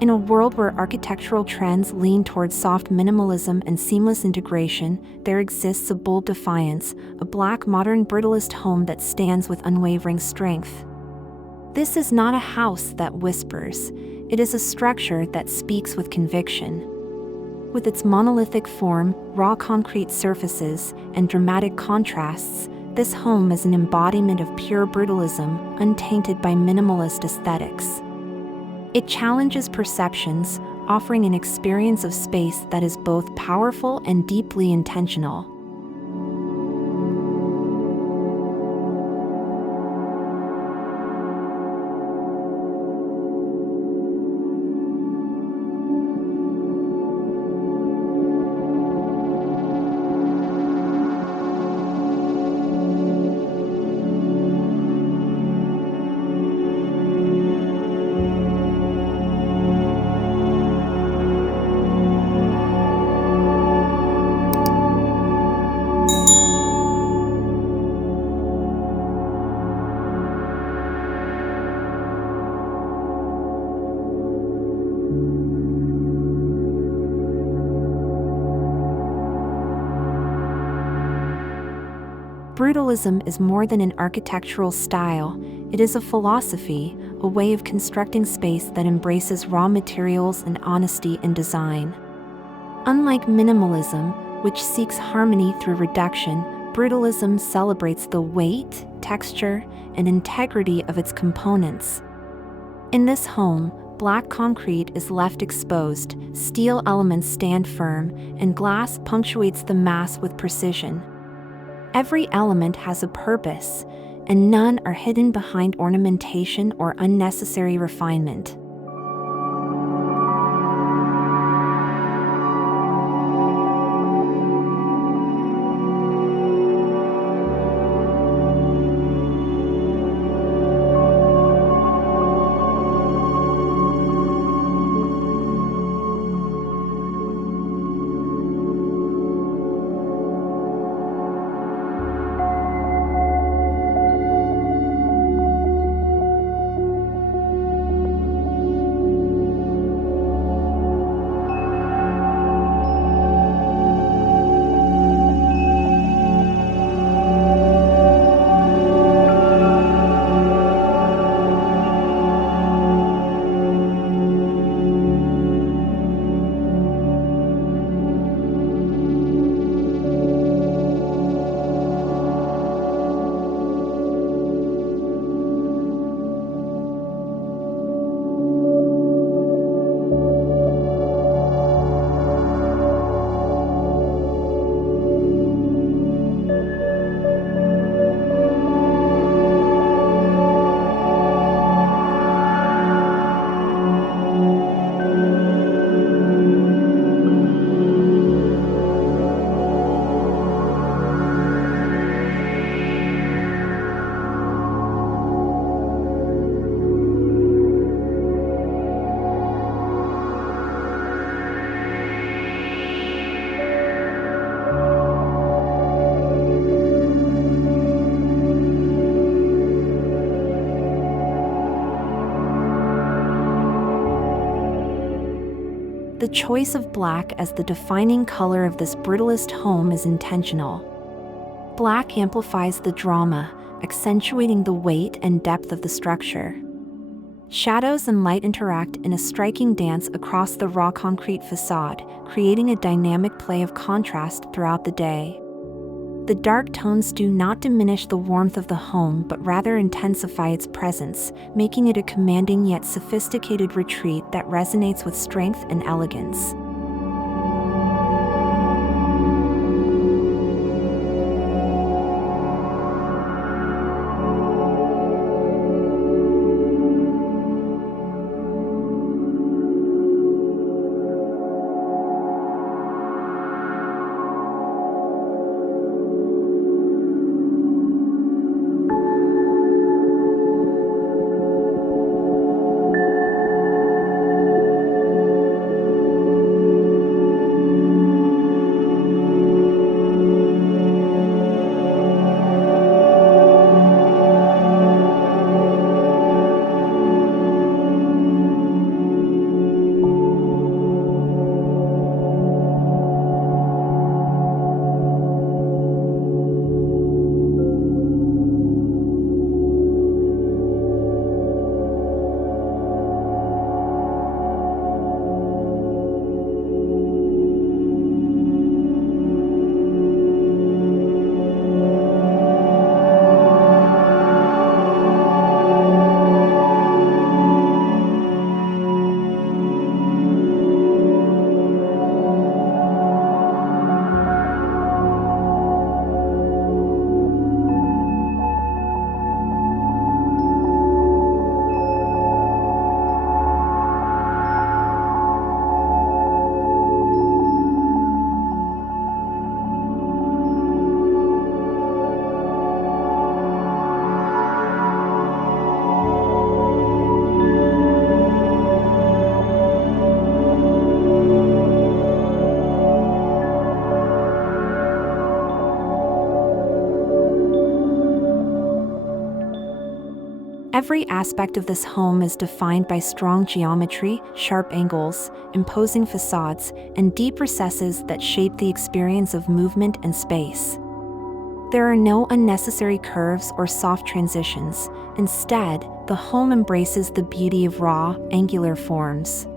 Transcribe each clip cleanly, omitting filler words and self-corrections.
In a world where architectural trends lean towards soft minimalism and seamless integration, there exists a bold defiance, a Black Modern Brutalist home that stands with unwavering strength. This is not a house that whispers, it is a structure that speaks with conviction. With its monolithic form, raw concrete surfaces, and dramatic contrasts, this home is an embodiment of pure brutalism, untainted by minimalist aesthetics. It challenges perceptions, offering an experience of space that is both powerful and deeply intentional. Brutalism is more than an architectural style, it is a philosophy, a way of constructing space that embraces raw materials and honesty in design. Unlike minimalism, which seeks harmony through reduction, brutalism celebrates the weight, texture, and integrity of its components. In this home, black concrete is left exposed, steel elements stand firm, and glass punctuates the mass with precision. Every element has a purpose, and none are hidden behind ornamentation or unnecessary refinement. The choice of black as the defining color of this brutalist home is intentional. Black amplifies the drama, accentuating the weight and depth of the structure. Shadows and light interact in a striking dance across the raw concrete facade, creating a dynamic play of contrast throughout the day. The dark tones do not diminish the warmth of the home but rather intensify its presence, making it a commanding yet sophisticated retreat that resonates with strength and elegance. Every aspect of this home is defined by strong geometry, sharp angles, imposing facades, and deep recesses that shape the experience of movement and space. There are no unnecessary curves or soft transitions. Instead, the home embraces the beauty of raw, angular forms.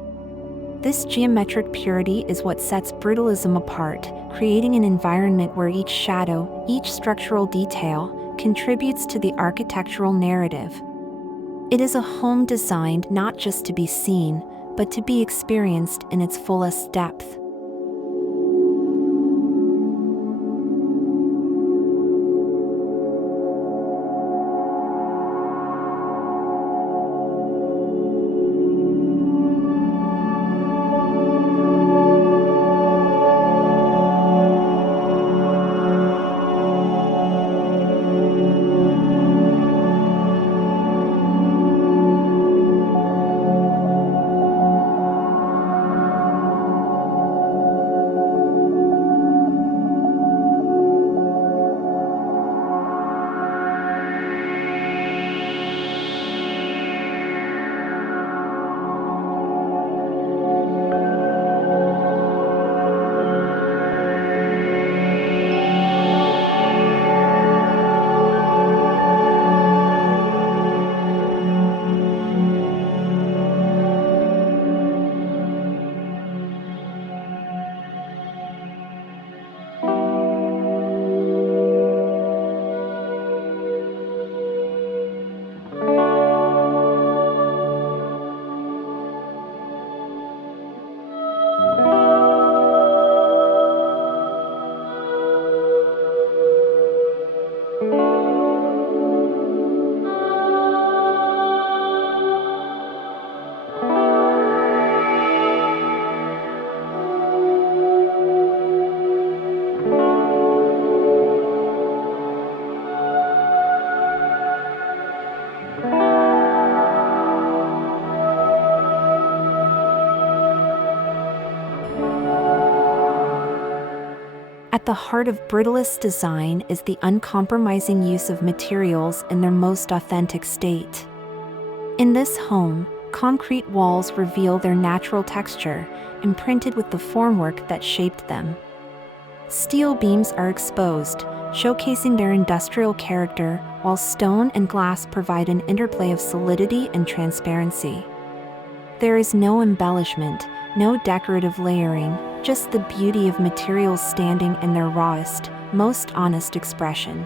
This geometric purity is what sets brutalism apart, creating an environment where each shadow, each structural detail, contributes to the architectural narrative. It is a home designed not just to be seen, but to be experienced in its fullest depth. At the heart of brutalist design is the uncompromising use of materials in their most authentic state. In this home, concrete walls reveal their natural texture, imprinted with the formwork that shaped them. Steel beams are exposed, showcasing their industrial character, while stone and glass provide an interplay of solidity and transparency. There is no embellishment, no decorative layering, just the beauty of materials standing in their rawest, most honest expression.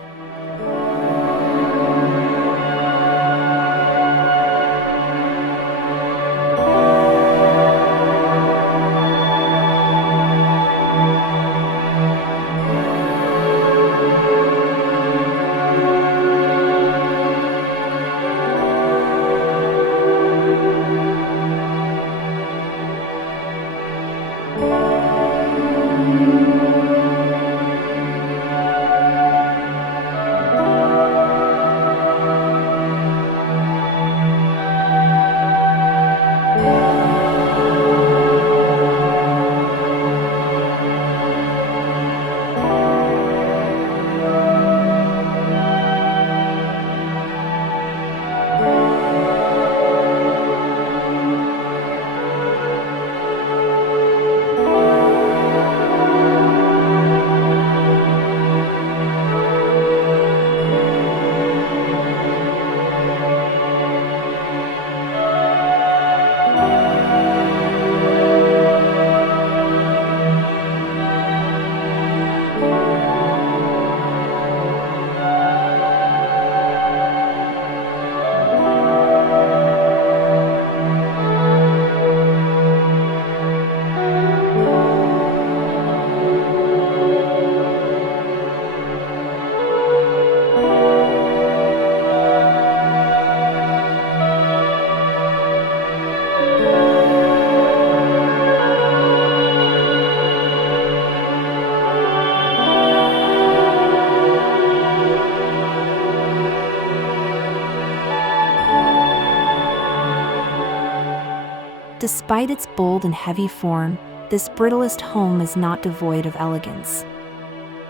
Despite its bold and heavy form, this brutalist home is not devoid of elegance.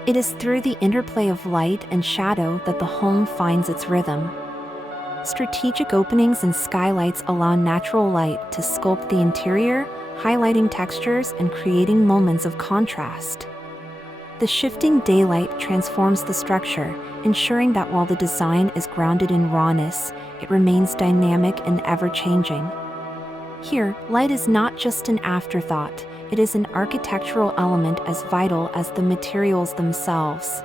It is through the interplay of light and shadow that the home finds its rhythm. Strategic openings and skylights allow natural light to sculpt the interior, highlighting textures and creating moments of contrast. The shifting daylight transforms the structure, ensuring that while the design is grounded in rawness, it remains dynamic and ever-changing. Here, light is not just an afterthought, it is an architectural element as vital as the materials themselves.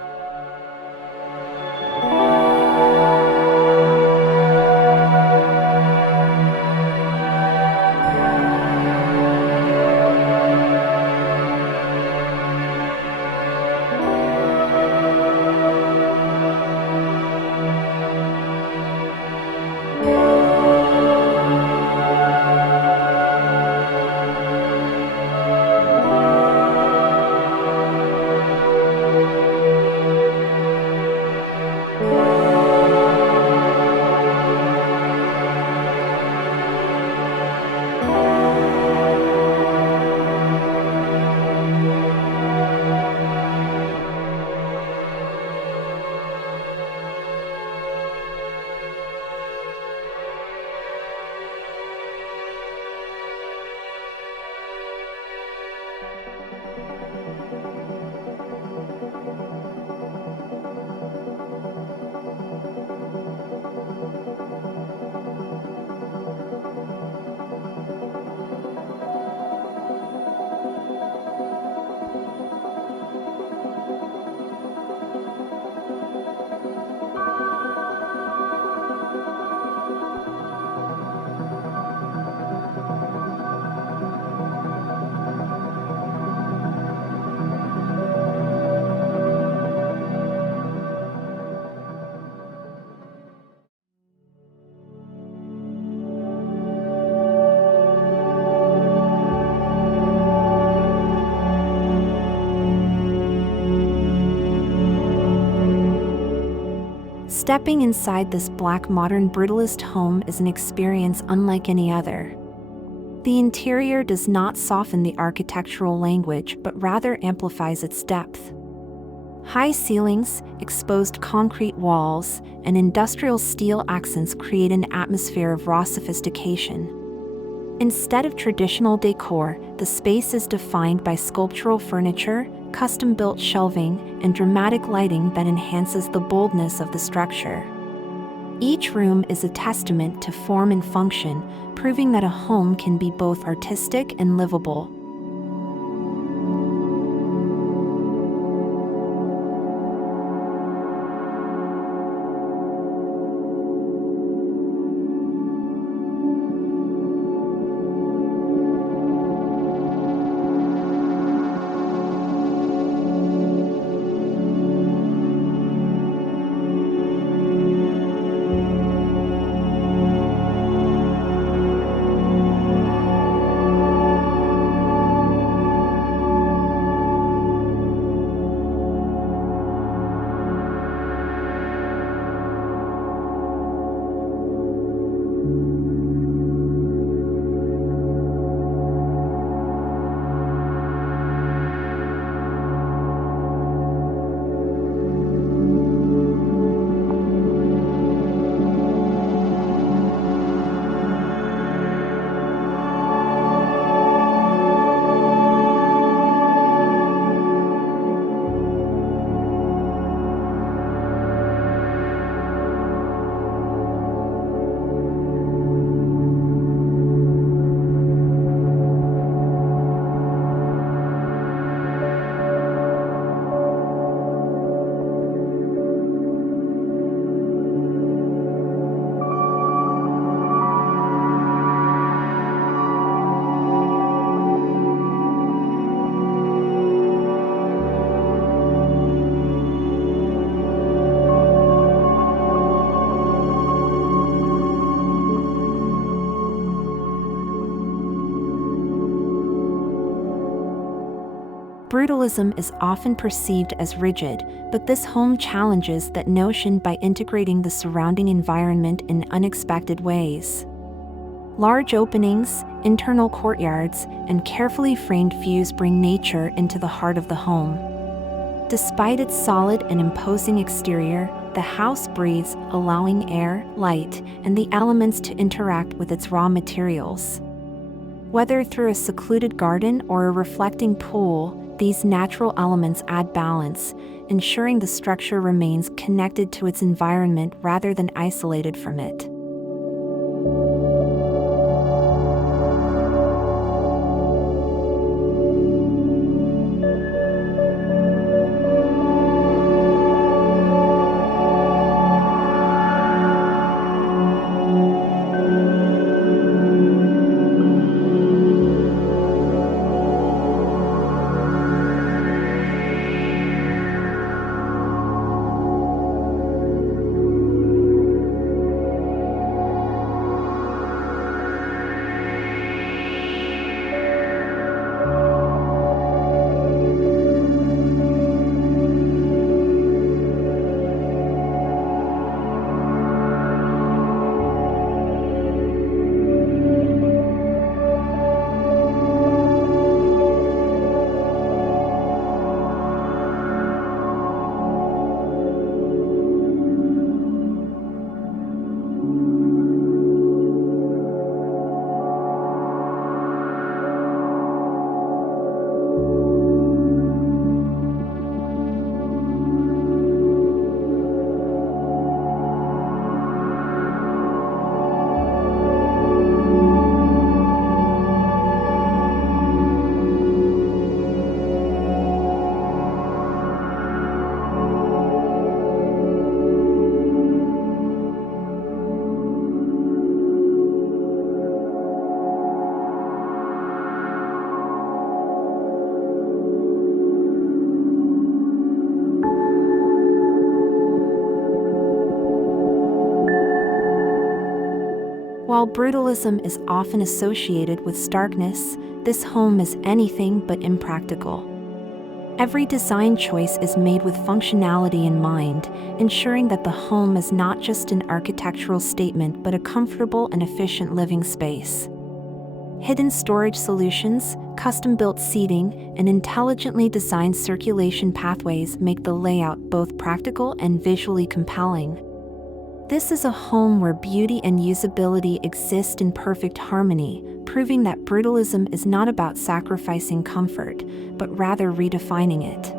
Stepping inside this Black Modern Brutalist home is an experience unlike any other. The interior does not soften the architectural language but rather amplifies its depth. High ceilings, exposed concrete walls, and industrial steel accents create an atmosphere of raw sophistication. Instead of traditional decor, the space is defined by sculptural furniture, custom-built shelving, and dramatic lighting that enhances the boldness of the structure. Each room is a testament to form and function, proving that a home can be both artistic and livable. Brutalism is often perceived as rigid, but this home challenges that notion by integrating the surrounding environment in unexpected ways. Large openings, internal courtyards, and carefully framed views bring nature into the heart of the home. Despite its solid and imposing exterior, The house breathes, allowing air, light, and the elements to interact with its raw materials. Whether through a secluded garden or a reflecting pool, these natural elements add balance, ensuring the structure remains connected to its environment rather than isolated from it. While brutalism is often associated with starkness, this home is anything but impractical. Every design choice is made with functionality in mind, ensuring that the home is not just an architectural statement but a comfortable and efficient living space. Hidden storage solutions, custom-built seating, and intelligently designed circulation pathways make the layout both practical and visually compelling. This is a home where beauty and usability exist in perfect harmony, proving that brutalism is not about sacrificing comfort, but rather redefining it.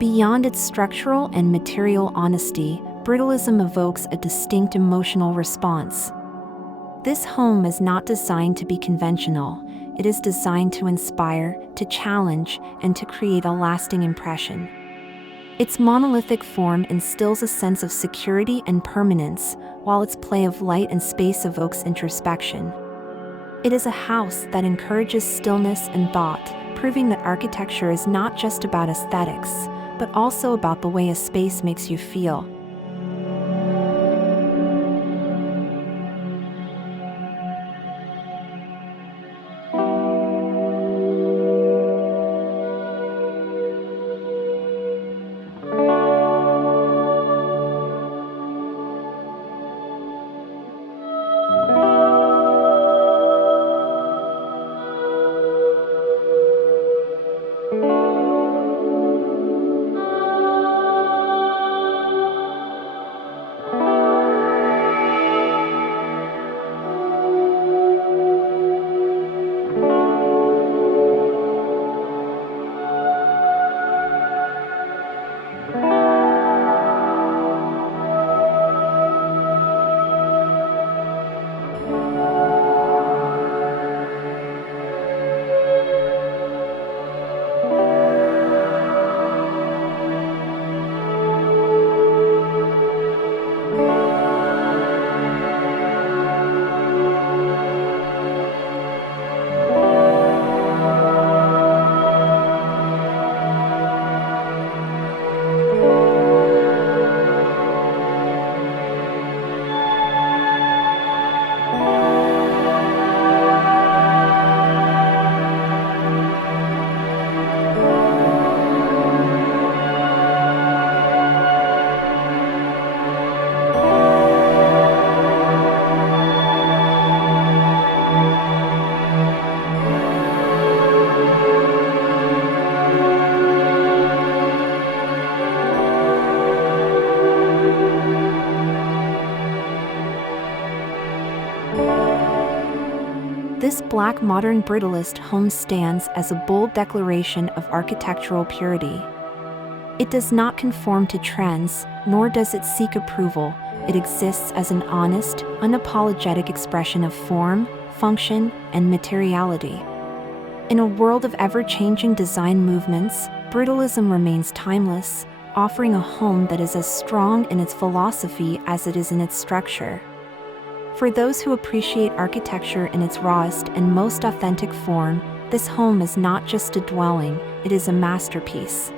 Beyond its structural and material honesty, brutalism evokes a distinct emotional response. This home is not designed to be conventional. It is designed to inspire, to challenge, and to create a lasting impression. Its monolithic form instills a sense of security and permanence, while its play of light and space evokes introspection. It is a house that encourages stillness and thought, proving that architecture is not just about aesthetics, but also about the way a space makes you feel. This Black Modern Brutalist Home stands as a bold declaration of architectural purity. It does not conform to trends, nor does it seek approval. It exists as an honest, unapologetic expression of form, function, and materiality. In a world of ever-changing design movements, brutalism remains timeless, offering a home that is as strong in its philosophy as it is in its structure. For those who appreciate architecture in its rawest and most authentic form, this home is not just a dwelling, it is a masterpiece.